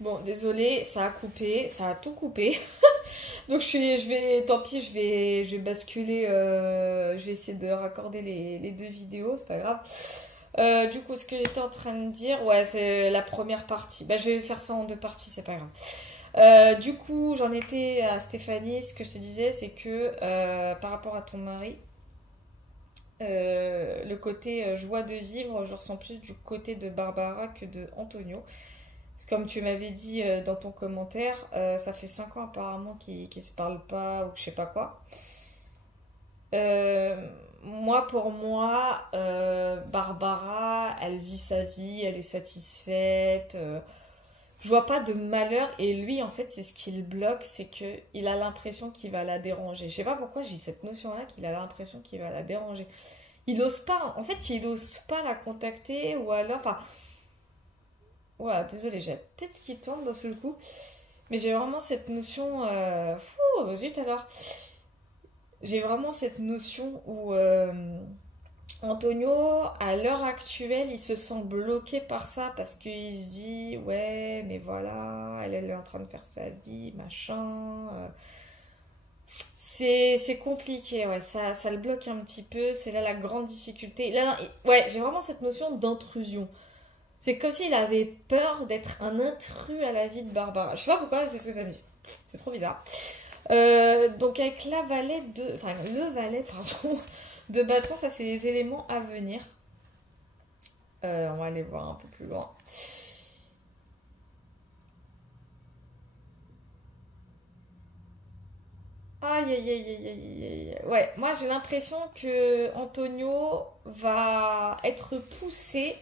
Bon, désolé, ça a coupé, ça a tout coupé. Donc tant pis, je vais basculer, je vais essayer de raccorder les deux vidéos, c'est pas grave. Du coup, ce que j'étais en train de dire, ouais, c'est la première partie. Bah, je vais faire ça en deux parties, c'est pas grave. Du coup, j'en étais à Stéphanie. Ce que je te disais, c'est que par rapport à ton mari, le côté joie de vivre, je ressens plus du côté de Barbara que de Antonio. Comme tu m'avais dit dans ton commentaire, ça fait 5 ans apparemment qu'ils se parlent pas ou que je sais pas quoi. Euh, pour moi, Barbara, elle vit sa vie, elle est satisfaite. Je vois pas de malheur et lui, en fait, c'est ce qui le bloque, c'est que il a l'impression qu'il va la déranger. Je sais pas pourquoi j'ai cette notion-là qu'il a l'impression qu'il va la déranger. Il ose pas, en fait, il ose pas la contacter ou alors, enfin, ouais, désolé, j'ai la tête qui tourne d'un seul coup. Mais j'ai vraiment cette notion. Zut alors. J'ai vraiment cette notion où Antonio, à l'heure actuelle, il se sent bloqué par ça parce qu'il se dit ouais, mais voilà, elle est en train de faire sa vie, machin. C'est compliqué, ouais, ça le bloque un petit peu. C'est là la grande difficulté. Ouais, j'ai vraiment cette notion d'intrusion. C'est comme s'il avait peur d'être un intrus à la vie de Barbara. Je sais pas pourquoi, c'est ce que ça me dit. C'est trop bizarre. Donc avec le valet, pardon, de bâton, ça c'est les éléments à venir. On va aller voir un peu plus loin. Aïe aïe aïe aïe aïe aïe. Ouais, moi j'ai l'impression que Antonio va être poussé.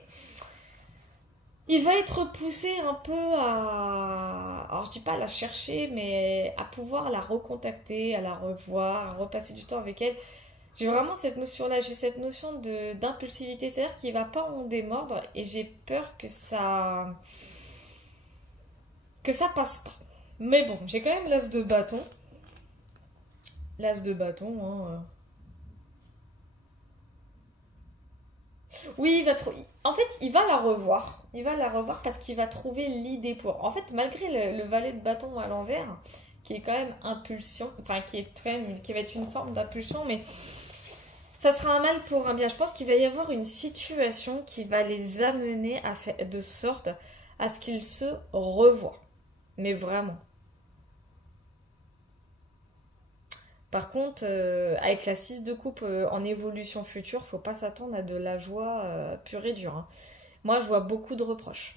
Il va être poussé un peu à... Alors je dis pas à la chercher, mais à pouvoir la recontacter, à la revoir, à repasser du temps avec elle. J'ai vraiment cette notion-là, j'ai cette notion de d'impulsivité, c'est-à-dire qu'il va pas en démordre et j'ai peur que ça passe pas. Mais bon, j'ai quand même l'as de bâton. L'as de bâton, hein. Oui, en fait, il va la revoir. Il va la revoir parce qu'il va trouver l'idée pour. En fait, malgré le valet de bâton à l'envers, qui est quand même impulsion, enfin qui va être une forme d'impulsion, mais ça sera un mal pour un bien. Je pense qu'il va y avoir une situation qui va les amener à faire de sorte à ce qu'ils se revoient. Mais vraiment. Par contre, avec la 6 de coupe en évolution future, faut pas s'attendre à de la joie pure et dure, hein. Moi, je vois beaucoup de reproches.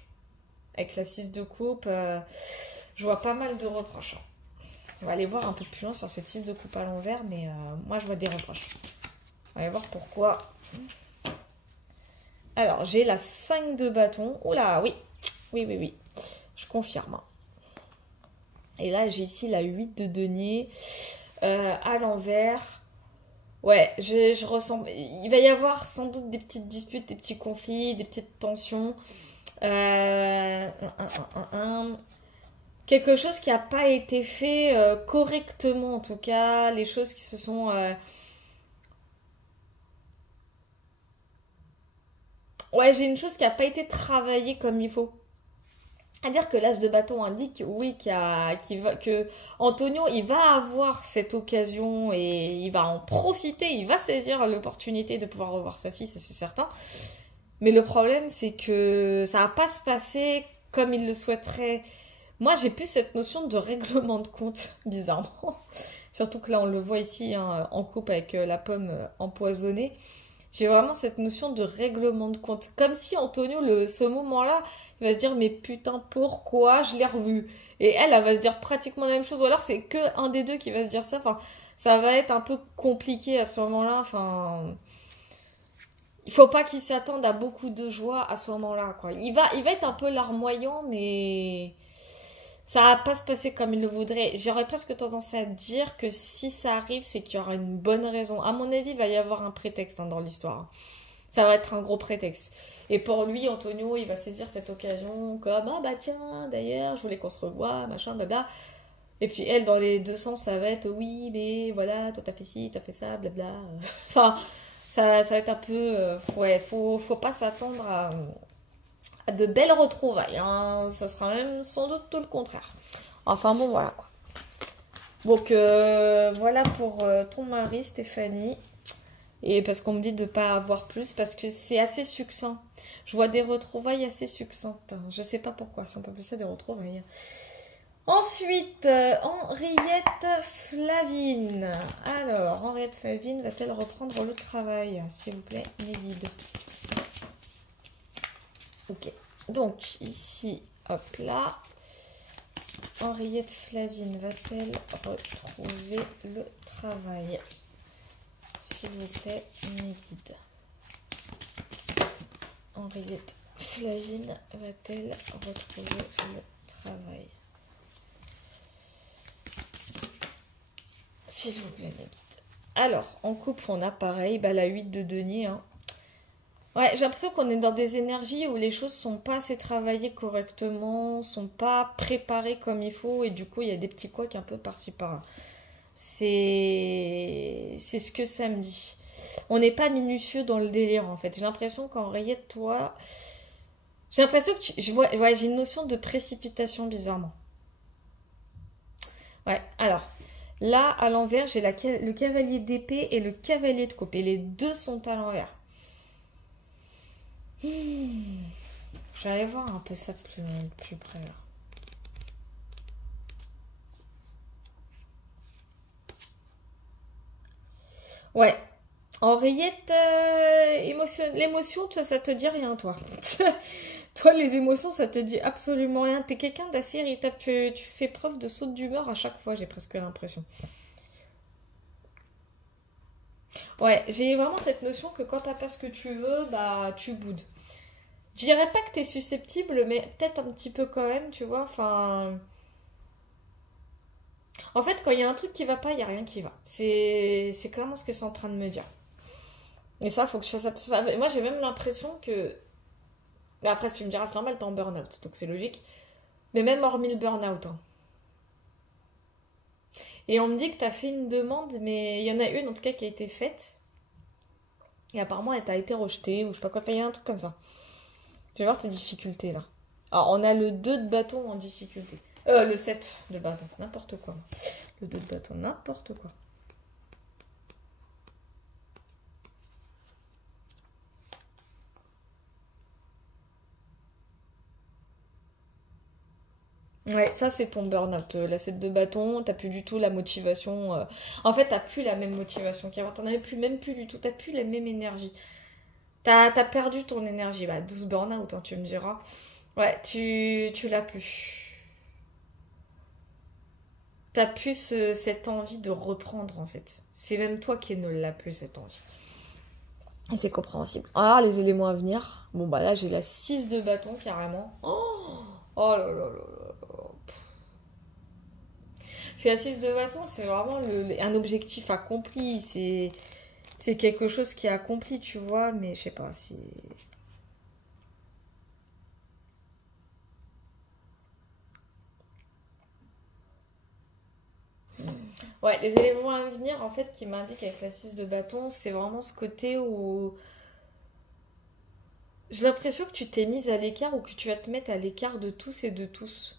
Avec la 6 de coupe, je vois pas mal de reproches, hein. On va aller voir un peu plus loin sur cette 6 de coupe à l'envers, mais moi, je vois des reproches. On va aller voir pourquoi. Alors, j'ai la 5 de bâton. Oula, oui. Oui, oui, oui. Je confirme, hein. Et là, j'ai ici la 8 de denier à l'envers. Ouais, je ressens. Il va y avoir sans doute des petites disputes, des petits conflits, des petites tensions. Quelque chose qui n'a pas été fait correctement, en tout cas. Les choses qui se sont. Ouais, j'ai une chose qui n'a pas été travaillée comme il faut. C'est-à-dire que l'as de bâton indique, oui, que Antonio, il va avoir cette occasion et il va en profiter, il va saisir l'opportunité de pouvoir revoir sa fille, ça c'est certain. Mais le problème, c'est que ça va pas se passer comme il le souhaiterait. Moi, j'ai plus cette notion de règlement de compte, bizarrement. Surtout que là, on le voit ici, hein, en coupe avec la pomme empoisonnée. J'ai vraiment cette notion de règlement de compte. Comme si Antonio, ce moment-là, il va se dire, mais putain, pourquoi je l'ai revu? Et elle va se dire pratiquement la même chose. Ou alors c'est que un des deux qui va se dire ça. Enfin, ça va être un peu compliqué à ce moment-là. Enfin, il faut pas qu'il s'attende à beaucoup de joie à ce moment-là, quoi. Il va être un peu larmoyant, mais ça va pas se passer comme il le voudrait. J'aurais presque tendance à dire que si ça arrive, c'est qu'il y aura une bonne raison. À mon avis, il va y avoir un prétexte, hein, dans l'histoire. Ça va être un gros prétexte. Et pour lui, Antonio, il va saisir cette occasion comme ah bah tiens, d'ailleurs, je voulais qu'on se revoie, machin, blabla. Et puis elle, dans les deux sens, ça va être oui, mais voilà, toi t'as fait ci, t'as fait ça, blabla. Enfin, ça va être un peu. Ouais, faut pas s'attendre à de belles retrouvailles, hein. Ça sera même sans doute tout le contraire. Enfin bon, voilà quoi. Donc voilà pour ton mari, Stéphanie. Et parce qu'on me dit de ne pas avoir plus, parce que c'est assez succinct. Je vois des retrouvailles assez succinctes. Je sais pas pourquoi, si on peut appeler ça des retrouvailles. Ensuite, Henriette Flavine. Alors, Henriette Flavine va-t-elle reprendre le travail, s'il vous plaît, mes guides? Ok, donc ici, hop là. Henriette Flavine va-t-elle retrouver le travail? S'il vous plaît, mes guides. Henriette Flavine va-t-elle retrouver le travail? S'il vous plaît, mes guides. Alors, en couple, on a pareil, la 8 de denier. Hein. Ouais, j'ai l'impression qu'on est dans des énergies où les choses sont pas assez travaillées correctement, sont pas préparées comme il faut, et du coup, il y a des petits couacs un peu par-ci par-là. C'est ce que ça me dit. On n'est pas minutieux dans le délire, en fait. J'ai l'impression qu'Henriette, toi... J'ai l'impression que j'ai une notion de précipitation, bizarrement. Ouais, alors... Là, à l'envers, j'ai le cavalier d'épée et le cavalier de coupe. Et les deux sont à l'envers. Je vais aller voir un peu ça de plus près, là. Ouais. Henriette, l'émotion, ça te dit rien, toi. Toi, les émotions, ça te dit absolument rien. T'es quelqu'un d'assez irritable. Tu fais preuve de saute d'humeur à chaque fois, j'ai presque l'impression. Ouais, j'ai vraiment cette notion que quand t'as pas ce que tu veux, tu boudes. Je dirais pas que t'es susceptible, mais peut-être un petit peu quand même, tu vois. Enfin... En fait, quand il y a un truc qui va pas, il y a rien qui va. C'est clairement ce que c'est en train de me dire. Et ça, faut que je fasse ça. Moi, j'ai même l'impression que... Après, si tu me diras, c'est normal, t'es en burn-out, donc c'est logique. Mais même hormis le burn-out. Hein. Et on me dit que t'as fait une demande, mais il y en a une en tout cas qui a été faite. Et apparemment, elle t'a été rejetée, ou je sais pas quoi. Enfin, il y a un truc comme ça. Tu vas voir tes difficultés là. Alors, on a le 2 de bâton en difficulté. Le 7 de bâton, n'importe quoi. Le 2 de bâton, n'importe quoi. Ouais, ça c'est ton burn-out. La 7 de bâton, t'as plus du tout la motivation. En fait, t'as plus la même motivation qu'avant. T'en avais plus, même plus du tout. T'as plus la même énergie. T'as perdu ton énergie. 12 burn-out, hein, tu me diras. Ouais, tu l'as plus. T'as plus cette envie de reprendre en fait. C'est même toi qui ne l'as plus cette envie. Et c'est compréhensible. Alors les éléments à venir. Bon là j'ai la 6 de bâton carrément. Oh là là là là. Parce que la 6 de bâton c'est vraiment un objectif accompli. C'est quelque chose qui est accompli tu vois. Mais je sais pas si... Ouais, les éléments à venir, en fait, qui m'indiquent avec la 6 de bâton, c'est vraiment ce côté où j'ai l'impression que tu t'es mise à l'écart ou que tu vas te mettre à l'écart de tous et de tous.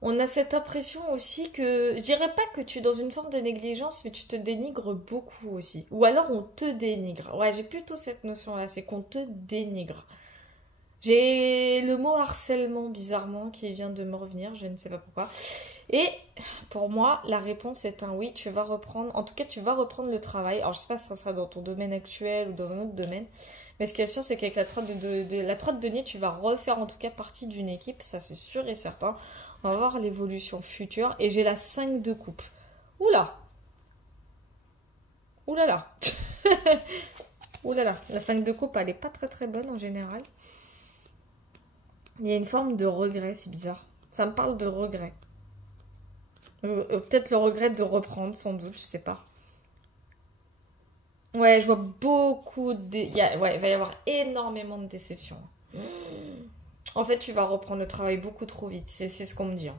On a cette impression aussi que, je dirais pas que tu es dans une forme de négligence, mais tu te dénigres beaucoup aussi. Ou alors on te dénigre. Ouais, j'ai plutôt cette notion-là, c'est qu'on te dénigre. J'ai le mot harcèlement, bizarrement, qui vient de me revenir, je ne sais pas pourquoi. Et pour moi, la réponse est un oui, tu vas reprendre, en tout cas, tu vas reprendre le travail. Alors, je sais pas si ça sera dans ton domaine actuel ou dans un autre domaine, mais ce qui est sûr, c'est qu'avec la 3 la 3 de denier, tu vas refaire en tout cas partie d'une équipe, ça c'est sûr et certain. On va voir l'évolution future. Et j'ai la 5 de coupe. Oula! Oulala! Oulala! La 5 de coupe, elle est pas très très bonne en général. Il y a une forme de regret, c'est bizarre. Ça me parle de regret. Peut-être le regret de reprendre, sans doute, je sais pas. Ouais, je vois beaucoup de... Ouais, il va y avoir énormément de déceptions. En fait, tu vas reprendre le travail beaucoup trop vite. C'est ce qu'on me dit. Hein.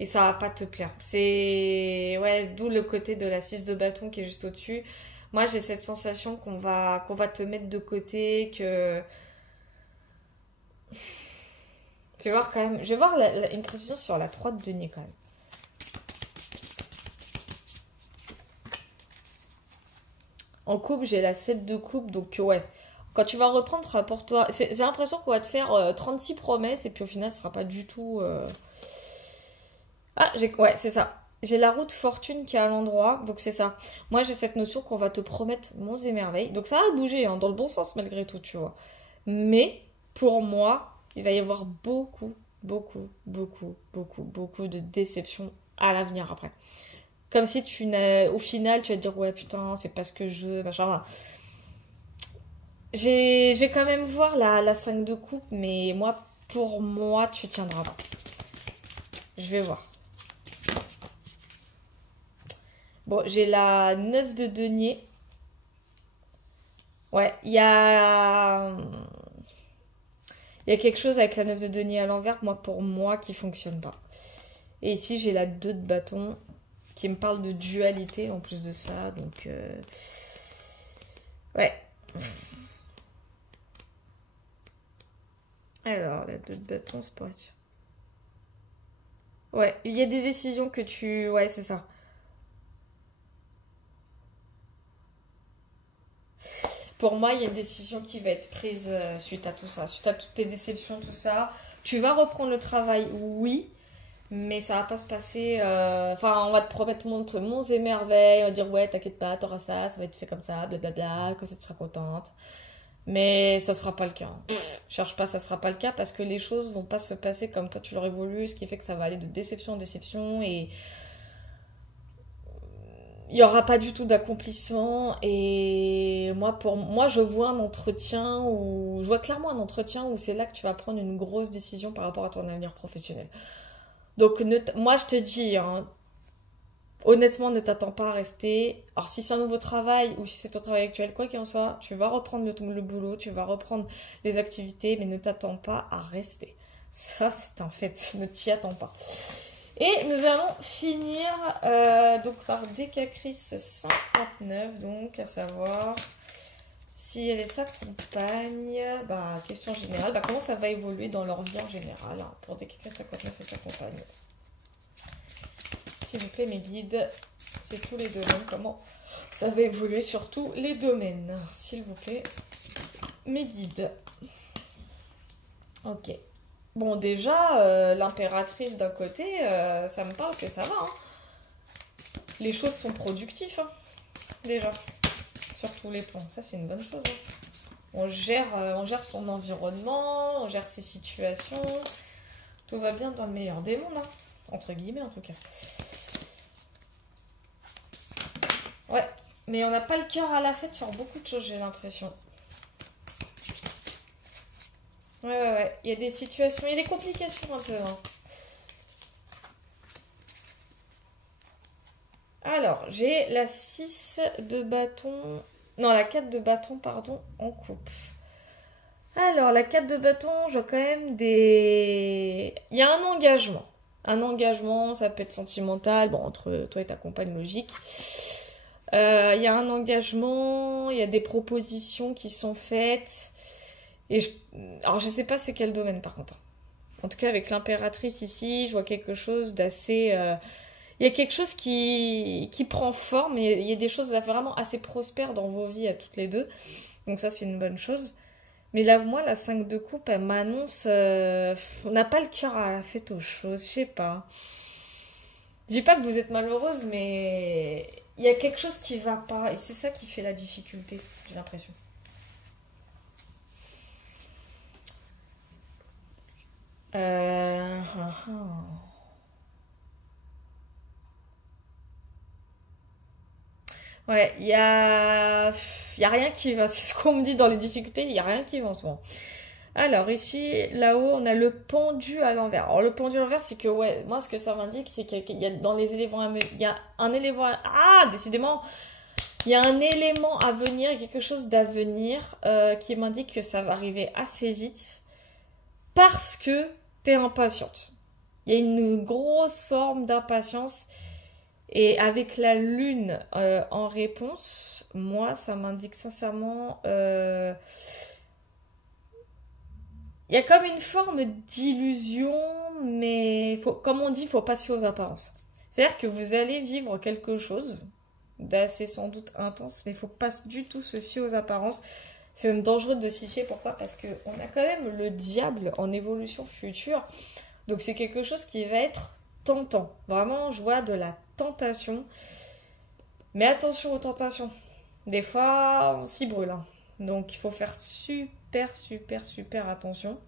Et ça va pas te plaire. C'est... Ouais, d'où le côté de la 6 de bâton qui est juste au-dessus. Moi, j'ai cette sensation qu'on va te mettre de côté, que... Je vais voir quand même... Je vais voir une précision sur la 3 de denier quand même. En coupe, j'ai la 7 de coupe, donc ouais. Quand tu vas reprendre, rapporte-toi... J'ai l'impression qu'on va te faire 36 promesses, et puis au final, ce sera pas du tout... Ah, ouais, c'est ça. J'ai la route fortune qui est à l'endroit, donc c'est ça. Moi, j'ai cette notion qu'on va te promettre monts et merveilles. Donc ça va bouger, hein, dans le bon sens malgré tout, tu vois. Mais, pour moi, il va y avoir beaucoup, beaucoup, beaucoup, beaucoup, beaucoup de déceptions à l'avenir après. Comme si au final, tu vas te dire, ouais, putain, c'est pas ce que je veux, machin. Voilà. Je vais quand même voir la 5 de coupe, mais moi, pour moi, tu tiendras pas. Je vais voir. Bon, j'ai la 9 de denier. Ouais, il y a quelque chose avec la 9 de denier à l'envers, moi, pour moi, qui fonctionne pas. Et ici, j'ai la 2 de bâton, qui me parle de dualité, en plus de ça, donc... Ouais. Alors, la 2 de bâton, c'est pas... Ouais, il y a des décisions que tu... Ouais, c'est ça. Pour moi, il y a une décision qui va être prise suite à tout ça, suite à toutes tes déceptions, tout ça. Tu vas reprendre le travail, oui, mais ça va pas se passer. Enfin, on va te promettre monts et merveilles, on va dire ouais, t'inquiète pas, t'auras ça, ça va être fait comme ça, blablabla, que ça te sera contente. Mais ça sera pas le cas. Cherche pas, ça sera pas le cas parce que les choses vont pas se passer comme toi tu l'aurais voulu, ce qui fait que ça va aller de déception en déception et il n'y aura pas du tout d'accomplissement. Et moi, je vois un entretien où je vois clairement un entretien où c'est là que tu vas prendre une grosse décision par rapport à ton avenir professionnel. Donc moi je te dis, hein, honnêtement, ne t'attends pas à rester. Alors si c'est un nouveau travail ou si c'est ton travail actuel, quoi qu'il en soit, tu vas reprendre le boulot, tu vas reprendre les activités, mais ne t'attends pas à rester. Ça, c'est un fait, ne t'y attends pas. Et nous allons finir donc par Décacris 59, donc à savoir si elle et sa compagne, question générale, comment ça va évoluer dans leur vie en général, hein, pour Décacris 59 et sa compagne. S'il vous plaît mes guides, c'est tous les domaines, comment ça va évoluer sur tous les domaines, s'il vous plaît, mes guides. Ok. Bon, déjà, l'impératrice d'un côté, ça me parle que ça va. Hein. Les choses sont productives, hein, déjà, sur tous les plans. Ça, c'est une bonne chose. Hein. On gère son environnement, on gère ses situations. Tout va bien dans le meilleur des mondes, hein, entre guillemets en tout cas. Ouais, mais on n'a pas le cœur à la fête sur beaucoup de choses, j'ai l'impression. Ouais. Il y a des situations, il y a des complications un peu. Hein. Alors, j'ai la 6 de bâton... Non, la 4 de bâton, pardon, en coupe. Alors, la 4 de bâton, j'ai quand même des... Il y a un engagement. Un engagement, ça peut être sentimental, bon, entre toi et ta compagne, logique. Il y a un engagement, il y a des propositions qui sont faites... Alors je sais pas c'est quel domaine par contre. En tout cas avec l'impératrice ici, je vois quelque chose d'assez... Il y a quelque chose qui prend forme et il y a des choses vraiment assez prospères dans vos vies à toutes les deux. Donc ça c'est une bonne chose. Mais là moi la 5 de coupe elle m'annonce... on n'a pas le cœur à la fête aux choses, je sais pas. Je dis pas que vous êtes malheureuse mais il y a quelque chose qui va pas et c'est ça qui fait la difficulté, j'ai l'impression. Euh... Ouais, y a rien qui va. C'est ce qu'on me dit dans les difficultés, il y a rien qui va en ce moment. Alors ici, là-haut, on a le pendu à l'envers. Alors le pendu à l'envers, c'est que, ouais, moi ce que ça m'indique, c'est qu'il y a dans les éléments il y a un élément décidément, il y a un élément à venir, quelque chose d'avenir qui m'indique que ça va arriver assez vite parce que t'es impatiente. Il y a une grosse forme d'impatience Et avec la lune en réponse, moi, ça m'indique sincèrement... il y a comme une forme d'illusion, mais comme on dit, il faut pas se fier aux apparences. C'est-à-dire que vous allez vivre quelque chose d'assez sans doute intense, mais il faut pas du tout se fier aux apparences. C'est même dangereux de s'y fier. Pourquoi? Parce qu'on a quand même le diable en évolution future. Donc c'est quelque chose qui va être tentant. Vraiment, je vois de la tentation. Mais attention aux tentations. Des fois, on s'y brûle, hein. Donc il faut faire super attention.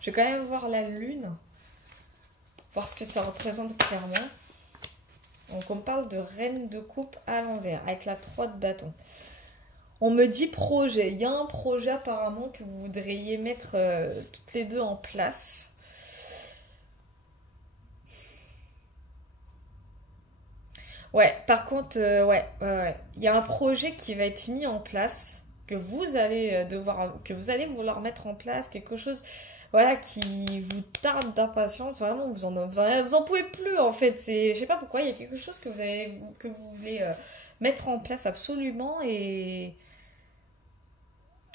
Je vais quand même voir la lune. Voir ce que ça représente clairement. Donc on parle de reine de coupe à l'envers. Avec la 3 de bâton. On me dit projet. Il y a un projet apparemment que vous voudriez mettre toutes les deux en place. Ouais, par contre, ouais. Il y a un projet qui va être mis en place, que vous allez que vous allez vouloir mettre en place, quelque chose, voilà, qui vous tarde d'impatience. Vraiment, vous en pouvez plus, en fait. Je sais pas pourquoi, il y a quelque chose que vous voulez mettre en place absolument et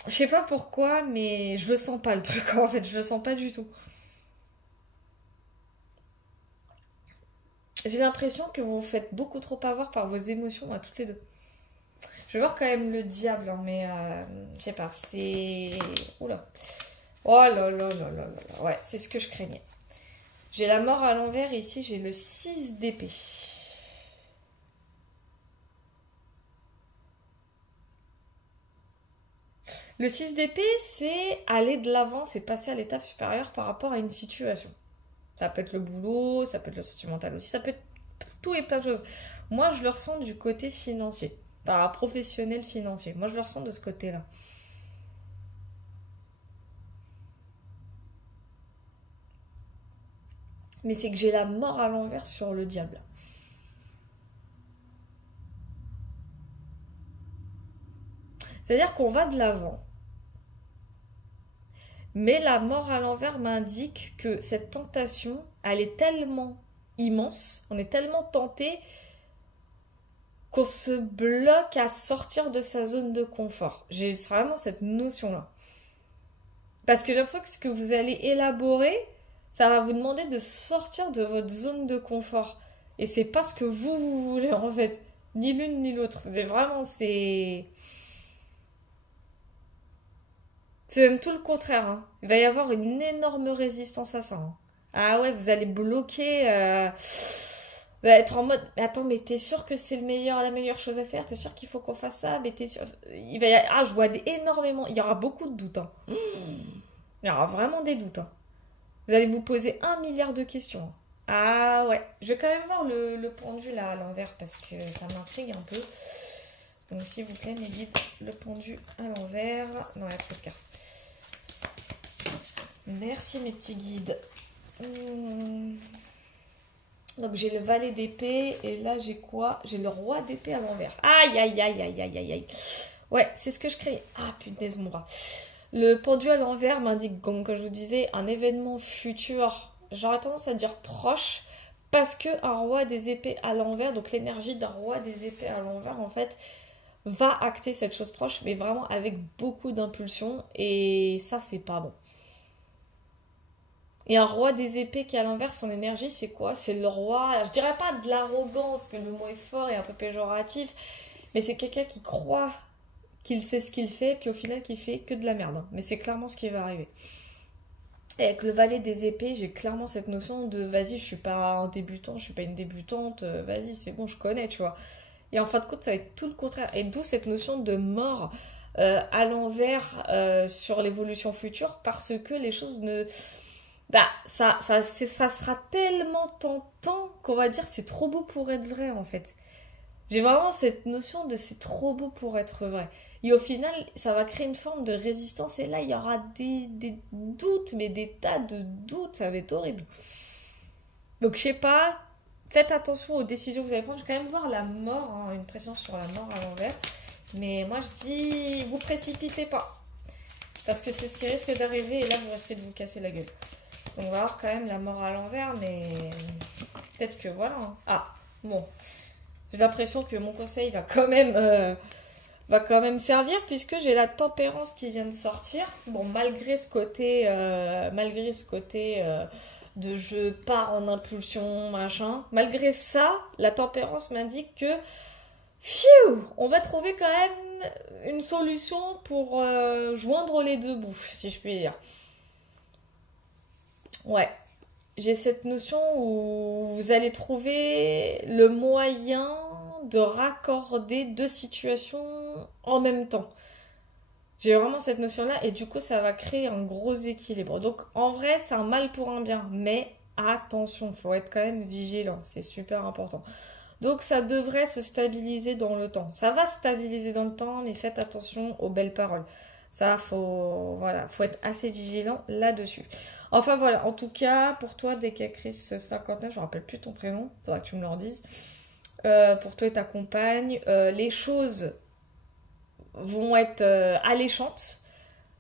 je sais pas pourquoi, mais je le sens pas le truc, en fait, je le sens pas du tout. J'ai l'impression que vous vous faites beaucoup trop avoir par vos émotions à toutes les deux. Je vais voir quand même le diable, hein, mais je sais pas, c'est... Oula. Oh là. Ouais, c'est ce que je craignais. J'ai la mort à l'envers et ici j'ai le 6 d'épée. Le 6 d'épée, c'est aller de l'avant, c'est passer à l'étape supérieure par rapport à une situation. Ça peut être le boulot, ça peut être le sentimental aussi, ça peut être tout et plein de choses. Moi, je le ressens du côté financier, par professionnel financier. Moi, je le ressens de ce côté-là. Mais c'est que j'ai la mort à l'envers sur le diable. C'est-à-dire qu'on va de l'avant. Mais la mort à l'envers m'indique que cette tentation, elle est tellement immense, on est tellement tenté qu'on se bloque à sortir de sa zone de confort. J'ai vraiment cette notion-là. Parce que j'ai l'impression que ce que vous allez élaborer, ça va vous demander de sortir de votre zone de confort. Et c'est pas ce que vous voulez en fait. Ni l'une ni l'autre. C'est vraiment, c'est même tout le contraire, hein. Il va y avoir une énorme résistance à ça, hein. Ah ouais, vous allez bloquer. Vous allez être en mode, mais attends, mais t'es sûr que c'est la meilleure chose à faire? T'es sûr qu'il faut qu'on fasse ça? Mais t'es sûr? Ah, je vois énormément. Il y aura beaucoup de doutes, hein. Il y aura vraiment des doutes, hein. Vous allez vous poser 1 milliard de questions. Ah ouais, je vais quand même voir le pendu là à l'envers parce que ça m'intrigue un peu. Donc s'il vous plaît, mes guides, le pendu à l'envers. Non, il y a trop de cartes. Merci mes petits guides. Donc j'ai le valet d'épée et là j'ai quoi? J'ai le roi d'épée à l'envers. Aïe. Ouais, c'est ce que je crée. Ah punaise mon bras. Le pendu à l'envers m'indique, comme je vous disais, un événement futur. J'aurais tendance à dire proche parce que un roi des épées à l'envers, donc l'énergie d'un roi des épées à l'envers en fait, va acter cette chose proche, mais vraiment avec beaucoup d'impulsion et ça c'est pas bon. Et un roi des épées qui est à l'envers, son énergie, c'est quoi? C'est le roi, je dirais pas de l'arrogance, que le mot est fort et un peu péjoratif, mais c'est quelqu'un qui croit qu'il sait ce qu'il fait, puis au final qui fait que de la merde, hein. Mais c'est clairement ce qui va arriver. Et avec le valet des épées, j'ai clairement cette notion de vas-y, je suis pas un débutant, je suis pas une débutante, vas-y, c'est bon, je connais, tu vois. Et en fin de compte, ça va être tout le contraire. Et d'où cette notion de mort à l'envers sur l'évolution future, parce que les choses ne... Bah, ça sera tellement tentant qu'on va dire c'est trop beau pour être vrai, en fait. J'ai vraiment cette notion de c'est trop beau pour être vrai. Et au final, ça va créer une forme de résistance. Et là, il y aura des doutes, mais des tas de doutes. Ça va être horrible. Donc, je sais pas. Faites attention aux décisions que vous allez prendre. Je vais quand même voir la mort, hein, une pression sur la mort à l'envers. Mais moi, je dis, vous précipitez pas. Parce que c'est ce qui risque d'arriver. Et là, vous risquez de vous casser la gueule. Donc, on va avoir quand même la mort à l'envers. Mais peut-être que voilà, hein. Ah, Bon, j'ai l'impression que mon conseil va quand même servir puisque j'ai la tempérance qui vient de sortir. Bon, malgré ce côté de je pars en impulsion, machin, malgré ça, la tempérance m'indique que, pfiou, on va trouver quand même une solution pour joindre les deux bouts, si je puis dire. Ouais, j'ai cette notion où vous allez trouver le moyen de raccorder deux situations en même temps. J'ai vraiment cette notion-là et du coup ça va créer un gros équilibre. Donc en vrai c'est un mal pour un bien, mais attention, faut être quand même vigilant, c'est super important. Donc ça devrait se stabiliser dans le temps. Ça va se stabiliser dans le temps, mais faites attention aux belles paroles. Ça, faut être assez vigilant là-dessus. Enfin voilà, en tout cas, pour toi, Decacris 59, je ne me rappelle plus ton prénom, faudra que tu me le redises. Pour toi et ta compagne, les choses vont être alléchantes.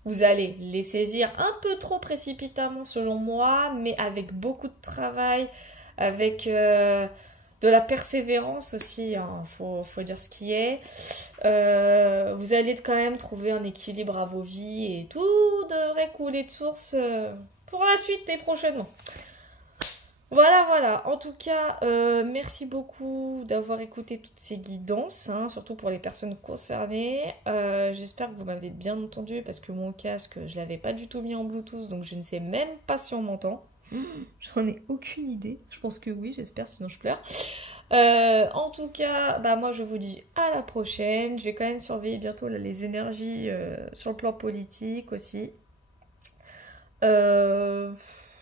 Vous allez les saisir un peu trop précipitamment selon moi, mais avec beaucoup de travail, avec de la persévérance aussi, hein, faut dire ce qui est. Vous allez quand même trouver un équilibre à vos vies et tout devrait couler de source pour la suite et prochainement. Voilà, voilà. En tout cas, merci beaucoup d'avoir écouté toutes ces guidances, hein, surtout pour les personnes concernées. J'espère que vous m'avez bien entendu parce que mon casque, je l'avais pas du tout mis en Bluetooth, donc je ne sais même pas si on m'entend. J'en ai aucune idée. Je pense que oui, j'espère, sinon je pleure. En tout cas, bah moi je vous dis à la prochaine. Je vais quand même surveiller bientôt là, les énergies sur le plan politique aussi.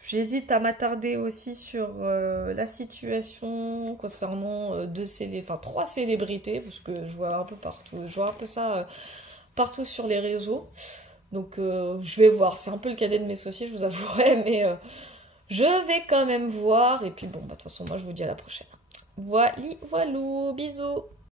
J'hésite à m'attarder aussi sur la situation concernant trois célébrités, parce que je vois un peu partout, je vois un peu ça partout sur les réseaux. Donc je vais voir, c'est un peu le cadet de mes sauciers, je vous avouerai, mais je vais quand même voir. Et puis bon, bah, de toute façon, moi je vous dis à la prochaine. Voilà, bisous.